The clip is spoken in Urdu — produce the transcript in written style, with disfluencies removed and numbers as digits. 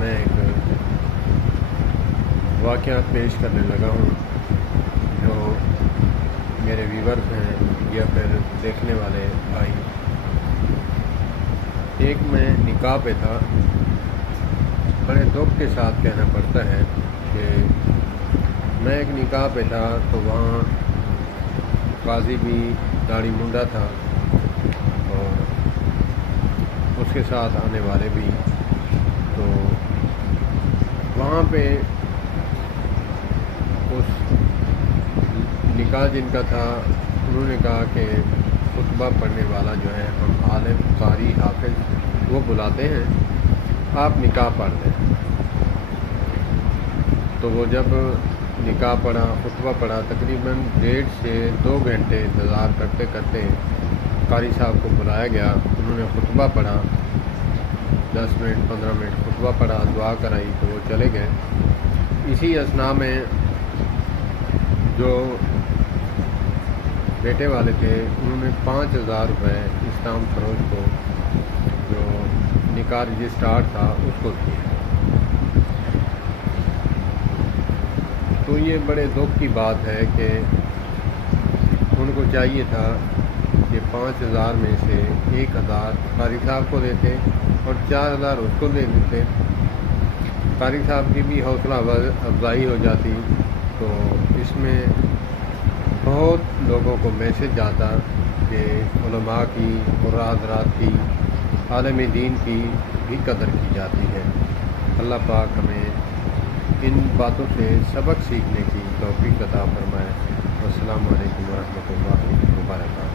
میں ایک واقعہ پیش کرنے لگا ہوں جو میرے ویورز ہیں یا پھر دیکھنے والے بھائی۔ ایک میں نکاح پہ تھا، بڑے دکھ کے ساتھ کہنا پڑتا ہے کہ میں ایک نکاح پہ تھا تو وہاں قاضی بھی داڑھی منڈا تھا اور اس کے ساتھ آنے والے بھی۔ تو وہاں پہ اس نکاح جن کا تھا انہوں نے کہا کہ خطبہ پڑھنے والا جو ہے ہم عالم قاری حافظ وہ بلاتے ہیں، آپ نکاح پڑھ دیں۔ تو وہ جب نکاح پڑھا، خطبہ پڑھا، تقریباً 1.5 سے 2 گھنٹے انتظار کرتے کرتے قاری صاحب کو بلایا گیا۔ انہوں نے خطبہ پڑھا، 10 منٹ 15 منٹ خطبہ پڑھا، دعا کرائی تو وہ چلے گئے۔ اسی اثناء میں جو بیٹے والے تھے انہوں نے 5,000 روپے اسلام فروز کو جو نکاح رجسٹرار تھا اس کو دیے۔ تو یہ بڑے دکھ کی بات ہے کہ ان کو چاہیے تھا کہ 5,000 میں سے 1,000 قاری صاحب کو دیتے اور 4,000 اس کو دے دیتے، قاری صاحب کی بھی حوصلہ افزائی ہو جاتی۔ تو اس میں بہت لوگوں کو میسج آتا کہ علماء کی، قراء حضرات کی، عالم دین کی بھی قدر کی جاتی ہے۔ اللہ پاک ہمیں ان باتوں سے سبق سیکھنے کی توفیق عطا فرمائے۔ السلام علیکم ورحمۃ اللہ وبرکاتہ۔